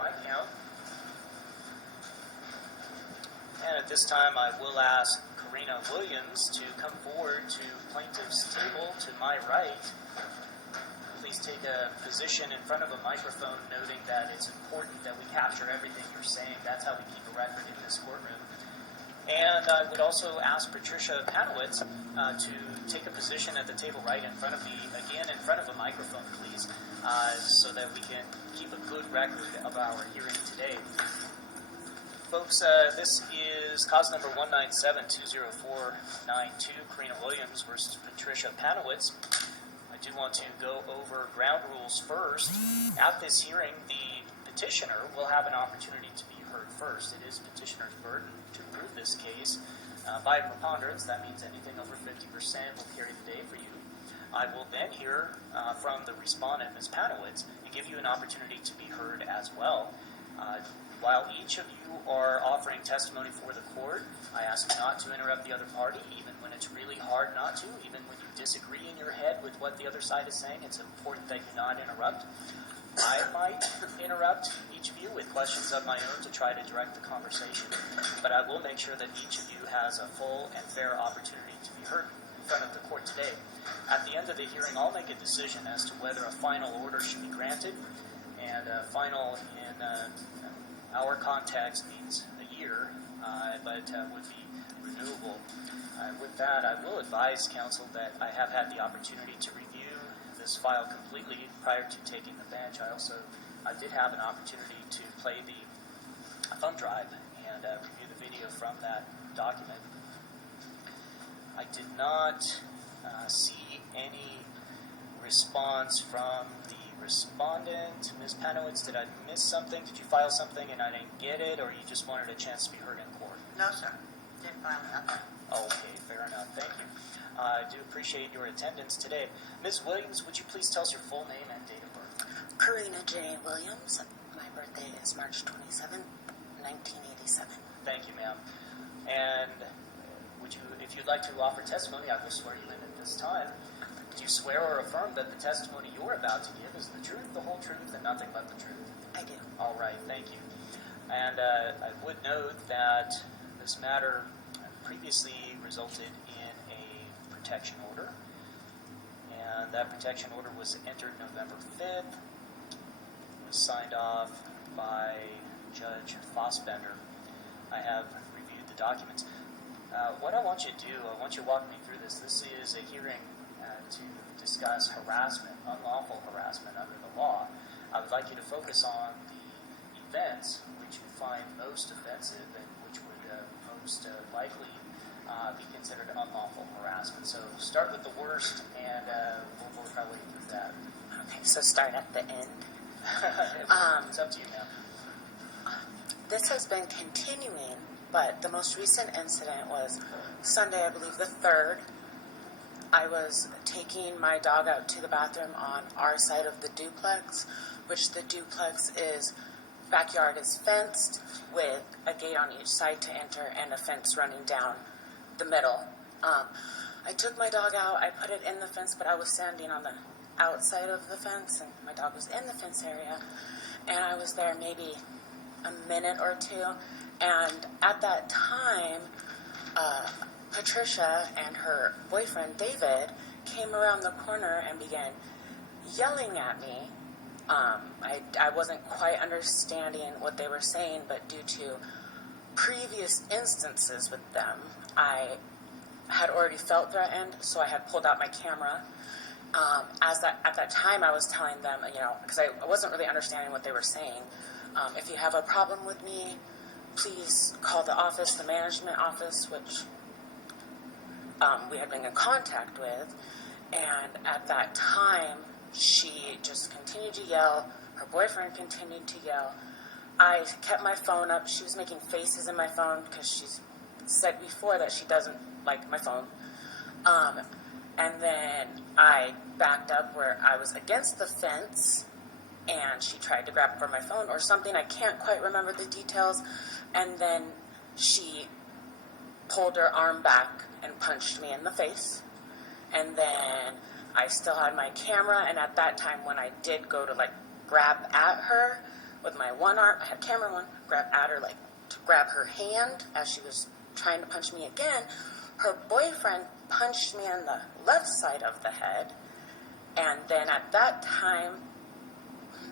my count. And at this time, I will ask Karina Williams to come forward to plaintiff's table to my right. Please take a position in front of a microphone, noting that it's important that we capture everything you're saying. That's how we keep a record in this courtroom. And I would also ask Patricia Panowitz to take a position at the table right in front of me, again in front of a microphone, please, so that we can keep a good record of our hearing today. Folks, this is cause number 197-20492, Karina Williams versus Patricia Panowitz. I do want to go over ground rules first. At this hearing, the petitioner will have an opportunity to be heard first. It is petitioner's burden to prove this case by preponderance. That means anything over 50% will carry the day for you. I will then hear from the respondent, Ms. Panowitz, and give you an opportunity to be heard as well. While each of you are offering testimony for the court, I ask you not to interrupt the other party, even when it's really hard not to, even when you disagree in your head with what the other side is saying. It's important that you not interrupt. I might interrupt each of you with questions of my own to try to direct the conversation, but I will make sure that each of you has a full and fair opportunity to be heard in front of the court today. At the end of the hearing, I'll make a decision as to whether a final order should be granted, and final in our context means a year, but would be renewable. With that, I will advise counsel that I have had the opportunity to review this file completely prior to taking the bench. I did have an opportunity to play the thumb drive and review the video from that document. I did not see any response from the respondent. Ms. Panowitz, did I miss something? Did you file something and I didn't get it, or you just wanted a chance to be heard in court? No, sir. Didn't file nothing. Okay, fair enough. Thank you. I do appreciate your attendance today. Ms. Williams, would you please tell us your full name and date of birth? Karina J. Williams. My birthday is March 27th, 1987. Thank you, ma'am. And if you'd like to offer testimony, I will swear you in at this time. Do you swear or affirm that the testimony you're about to give is the truth, the whole truth, and nothing but the truth? I do. All right, thank you. And I would note that this matter previously resulted in a protection order, and that protection order was entered November 5th, was signed off by Judge Fossbender. I have reviewed the documents. What I want you to do, I want you to walk me through this. This is a hearing to discuss harassment, unlawful harassment under the law. I would like you to focus on the events which you find most offensive and which would most likely be considered unlawful harassment. So start with the worst, and we'll work our way through that. Okay, so start at the end. It's up to you, ma'am. This has been continuing, but the most recent incident was Sunday, I believe the 3rd. I was taking my dog out to the bathroom on our side of the duplex, which the duplex backyard is fenced with a gate on each side to enter and a fence running down the middle. I took my dog out, I put it in the fence, but I was standing on the outside of the fence, and my dog was in the fence area, and I was there maybe a minute or two, and at that time, Patricia and her boyfriend, David, came around the corner and began yelling at me. I wasn't quite understanding what they were saying, but due to previous instances with them, I had already felt threatened, so I had pulled out my camera. At that time, I was telling them, because I wasn't really understanding what they were saying, if you have a problem with me, please call the office, the management office, which we had been in contact with, and at that time, she just continued to yell, her boyfriend continued to yell. I kept my phone up, she was making faces in my phone, because she's said before that she doesn't like my phone, and then I backed up where I was against the fence, and she tried to grab for my phone or something, I can't quite remember the details, and then she pulled her arm back and punched me in the face, and then I still had my camera, and at that time when I did go to grab at her, with my one arm, I had camera one, grab at her, like, to grab her hand as she was trying to punch me again. Her boyfriend punched me on the left side of the head, and then at that time,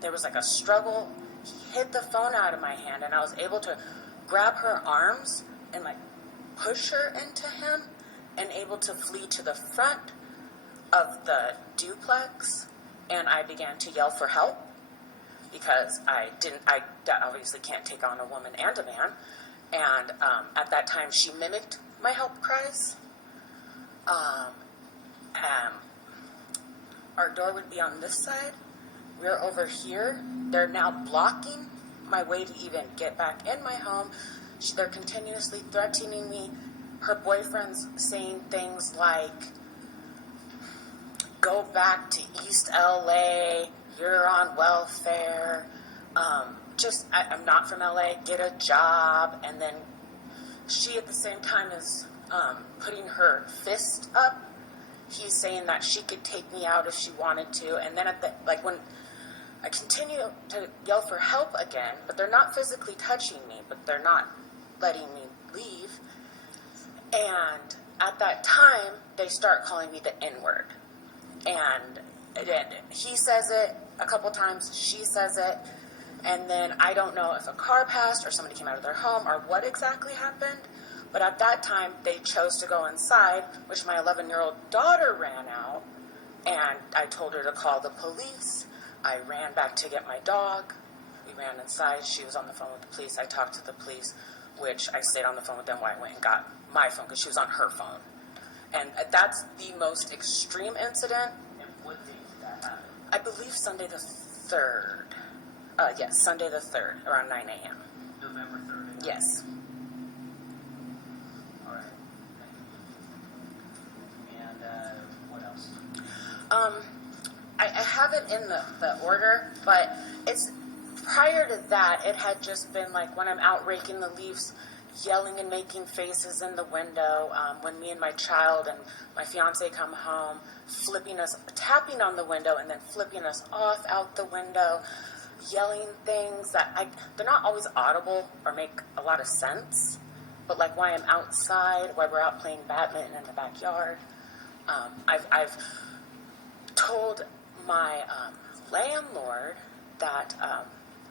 there was like a struggle. He hit the phone out of my hand, and I was able to grab her arms and like push her into him, and able to flee to the front of the duplex, and I began to yell for help because I obviously can't take on a woman and a man, and at that time she mimicked my help cries. Our door would be on this side. We're over here. They're now blocking my way to even get back in my home. They're continuously threatening me. Her boyfriend's saying things like, go back to East LA, you're on welfare, I'm not from LA, get a job. And then she at the same time is putting her fist up. He's saying that she could take me out if she wanted to. And then when I continue to yell for help again, but they're not physically touching me, but they're not letting me leave. And at that time, they start calling me the N-word. And he says it a couple times, she says it, and then I don't know if a car passed or somebody came out of their home or what exactly happened. But at that time, they chose to go inside, which my 11-year-old daughter ran out, and I told her to call the police. I ran back to get my dog. We ran inside. She was on the phone with the police. I talked to the police, which I stayed on the phone with them while I went and got my phone because she was on her phone. And that's the most extreme incident. And what date did that happen? I believe Sunday the 3rd. Yes, Sunday the 3rd, around 9 a.m. November 3rd? Yes. All right. And what else? I have it in the order, but it's prior to that, it had just been like when I'm out raking the leaves, yelling and making faces in the window, when me and my child and my fiance come home, tapping on the window and then flipping us off out the window, yelling things that they're not always audible or make a lot of sense, but like why I'm outside, why we're out playing badminton in the backyard. I've told my landlord that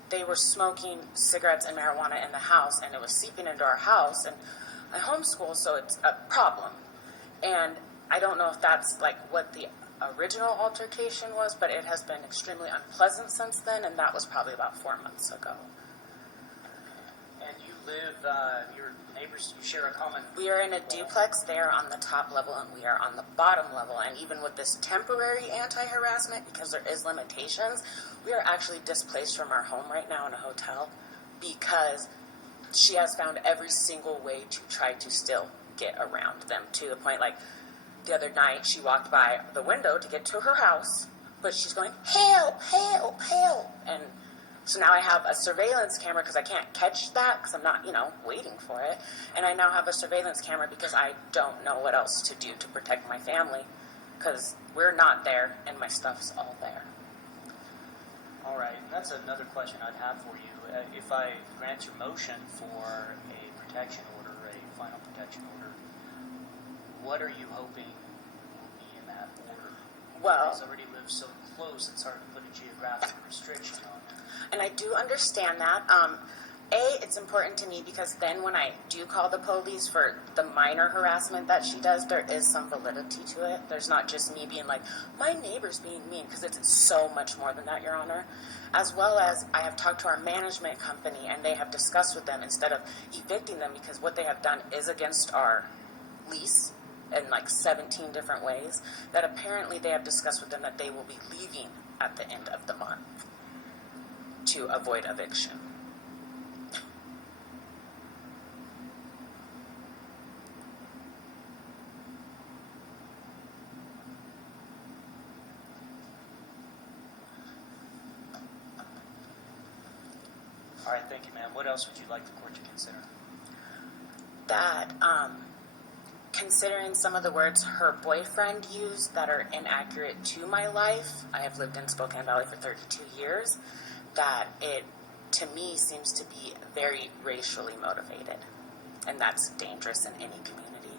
they were smoking cigarettes and marijuana in the house, and it was seeping into our house, and I homeschool, so it's a problem. And I don't know if that's like what the original altercation was, but it has been extremely unpleasant since then, and that was probably about 4 months ago. And you live, your neighbors, you share a common... We are in a duplex. They are on the top level, and we are on the bottom level. And even with this temporary anti-harassment, because there is limitations, we are actually displaced from our home right now in a hotel because she has found every single way to try to still get around them, to the point, like, the other night she walked by the window to get to her house, but she's going, help, help, help. And so now I have a surveillance camera because I can't catch that because I'm not, waiting for it. And I now have a surveillance camera because I don't know what else to do to protect my family because we're not there and my stuff's all there. All right, and that's another question I'd have for you. If I grant your motion for a protection order, a final protection order, what are you hoping will be in that order? Well, Because already live so close, it's hard to put a geographic restriction on it. and I do understand that. It's important to me because then when I do call the police for the minor harassment that she does, there is some validity to it. There's not just me being like, my neighbor's being mean, because it's so much more than that, Your Honor. As well as I have talked to our management company, and they have discussed with them instead of evicting them, because what they have done is against our lease in like 17 different ways, that apparently they have discussed with them that they will be leaving at the end of the month to avoid eviction. All right, thank you, ma'am. What else would you like the court to consider? That, considering some of the words her boyfriend used that are inaccurate to my life, I have lived in Spokane Valley for 32 years, that it to me, seems to be very racially motivated. And that's dangerous in any community.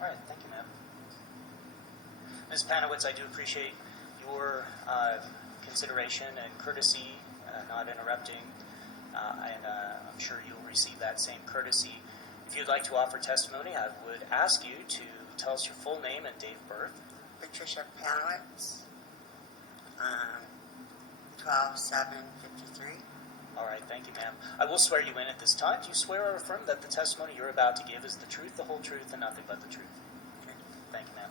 All right, thank you, ma'am. Ms. Panowitz, I do appreciate your consideration and courtesy, not interrupting, and I'm sure you'll receive that same courtesy. If you'd like to offer testimony, I would ask you to tell us your full name and date of birth. Patricia Panowitz, 12/7/53. All right, thank you, ma'am. I will swear you in at this time. Do you swear or affirm that the testimony you're about to give is the truth, the whole truth, and nothing but the truth? Thank you, ma'am.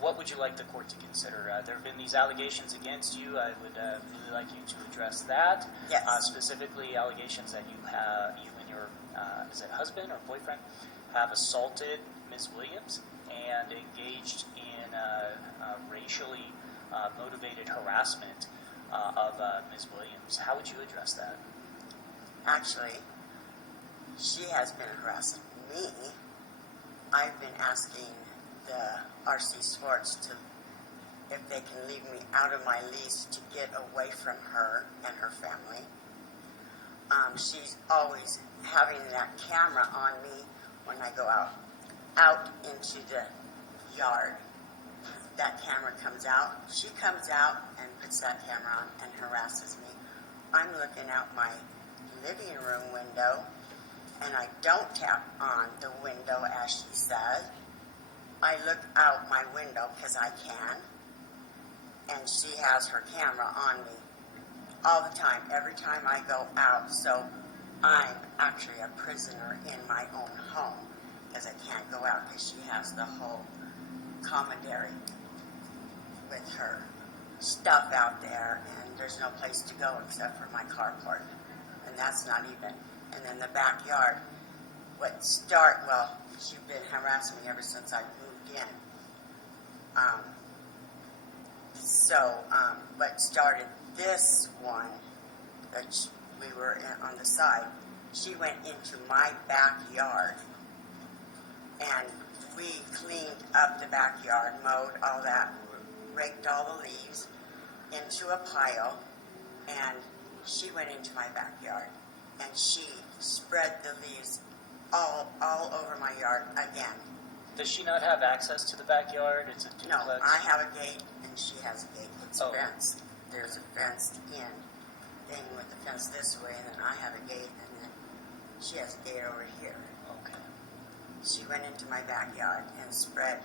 What would you like the court to consider? There have been these allegations against you. I would really like you to address that. Yes. Specifically, allegations that you and your is it husband or boyfriend have assaulted Ms. Williams and engaged in racially motivated harassment of Ms. Williams. How would you address that? Actually, she has been harassing me. I've been asking the RC Sports if they can leave me out of my lease to get away from her and her family. She's always having that camera on me when I go out into the yard. That camera comes out. She comes out and puts that camera on and harasses me. I'm looking out my living room window, and I don't tap on the window as she said. I look out my window because I can, and she has her camera on me all the time, every time I go out. So I'm actually a prisoner in my own home because I can't go out because she has the whole commissary with her stuff out there, and there's no place to go except for my carport, and that's not even. And then the backyard, she's been harassing me ever since I moved in. What started this one, that we were on the side, she went into my backyard, and we cleaned up the backyard, mowed all that, raked all the leaves into a pile, and she went into my backyard, and she spread the leaves all over my yard again. Does she not have access to the backyard? It's a duplex. No, I have a gate, and she has a gate. It's Oh. fenced. There's a fenced-in thing with the fence this way, and then I have a gate, and then she has a gate over here. Okay. She went into my backyard and spread.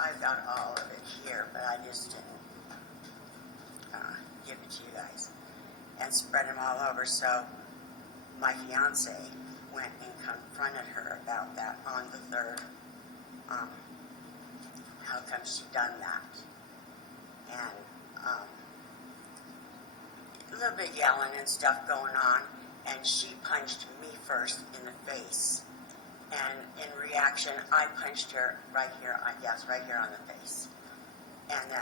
I've got all of it here, but I just didn't give it to you guys. And spread them all over. So my fiance went and confronted her about that on the 3rd. How come she done that? And a little bit yelling and stuff going on. And she punched me first in the face. And in reaction, I punched her right here on the face. And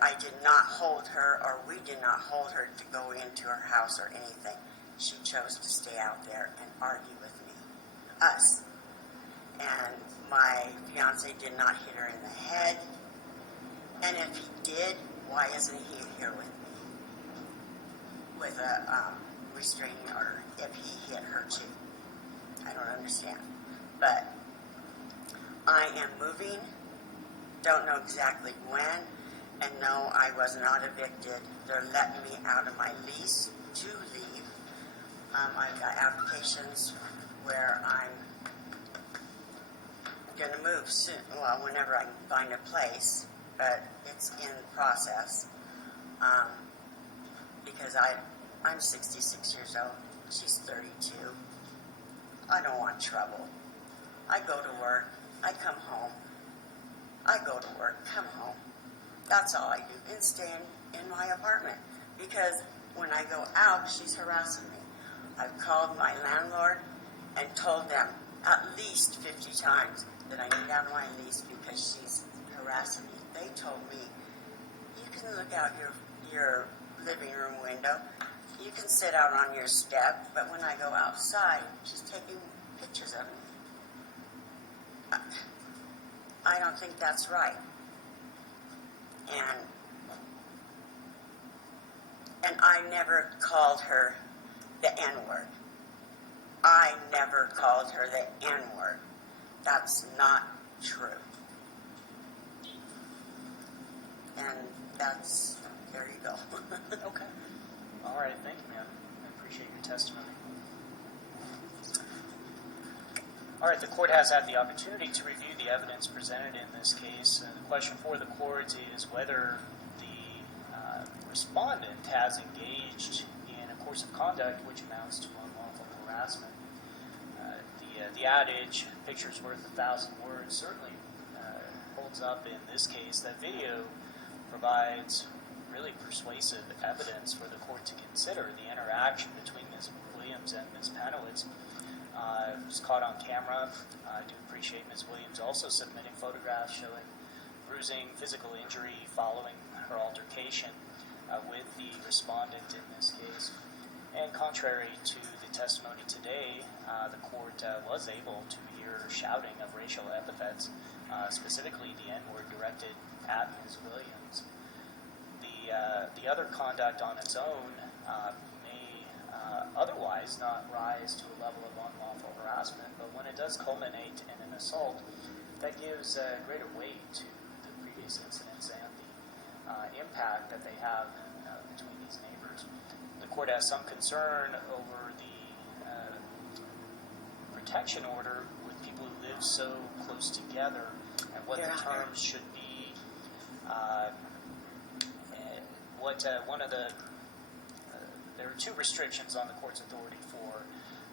I did not hold her, or we did not hold her to go into her house or anything. She chose to stay out there and argue with us. And my fiance did not hit her in the head. And if he did, why isn't he here with me? With a restraining order if he hit her too. I don't understand. But I am moving. Don't know exactly when. And no, I was not evicted. They're letting me out of my lease to leave. I've got applications where I'm going to move soon. Well, whenever I can find a place. But it's in process. Because I'm 66 years old. She's 32. I don't want trouble. I go to work. I come home. I go to work, come home. That's all I do. And stay in my apartment. Because when I go out, she's harassing me. I've called my landlord and told them at least 50 times that I need out of my lease because she's harassing me. They told me, you can look out your living room window. You can sit out on your step, but when I go outside, she's taking pictures of me. I don't think that's right. And I never called her the N-word. I never called her the N-word. That's not true. And that's, there you go. Okay. All right. Thank you, ma'am. I appreciate your testimony. All right. The court has had the opportunity to review the evidence presented in this case. The question for the court is whether the respondent has engaged in a course of conduct which amounts to unlawful harassment. The adage, "Picture's worth 1,000 words," certainly holds up in this case. That video provides really persuasive evidence for the court to consider. The interaction between Ms. Williams and Ms. Panowitz was caught on camera. I do appreciate Ms. Williams also submitting photographs showing bruising, physical injury following her altercation with the respondent in this case. And contrary to the testimony today, the court was able to hear shouting of racial epithets, specifically the N-word directed at Ms. Williams. The other conduct on its own may otherwise not rise to a level of unlawful harassment, but when it does culminate in an assault, that gives greater weight to the previous incidents and the impact that they have between these neighbors. The court has some concern over the protection order with people who live so close together and what the terms should be. There are two restrictions on the court's authority for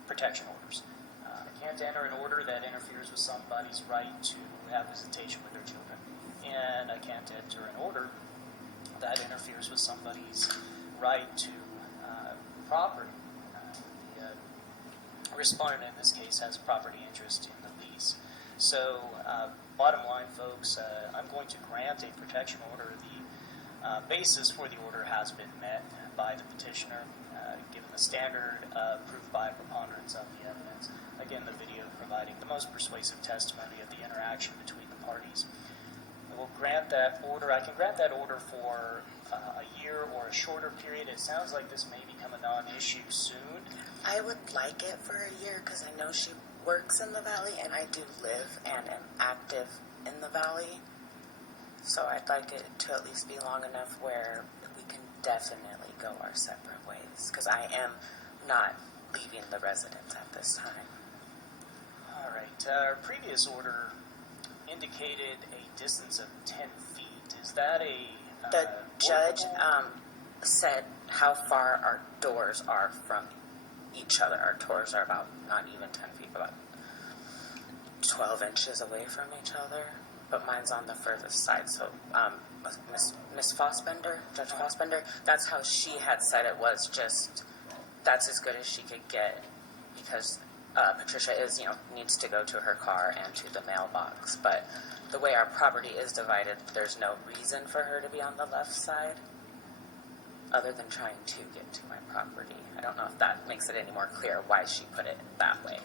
protection orders. I can't enter an order that interferes with somebody's right to have visitation with their children, and I can't enter an order that interferes with somebody's right to property. The respondent in this case has property interest in the lease. So, bottom line, folks, I'm going to grant a protection order. The basis for the order has been met by the petitioner, given the standard proved by preponderance of the evidence. Again, the video providing the most persuasive testimony of the interaction between the parties. I will grant that order. I can grant that order for a year or a shorter period. It sounds like this may become a non-issue soon. I would like it for a year because I know she works in the valley and I do live and am active in the valley. So I'd like it to at least be long enough where we can definitely go our separate ways because I am not leaving the residence at this time. All right. Our previous order indicated a distance of 10 feet. Is that a... The judge said how far our doors are from each other. Our doors are about, not even 10 feet, about 12 inches away from each other. But mine's on the furthest side. So Miss Fossbender, Judge Fossbender, that's how she had said it was just, that's as good as she could get because Patricia needs to go to her car and to the mailbox. But the way our property is divided, there's no reason for her to be on the left side other than trying to get to my property. I don't know if that makes it any more clear why she put it that way.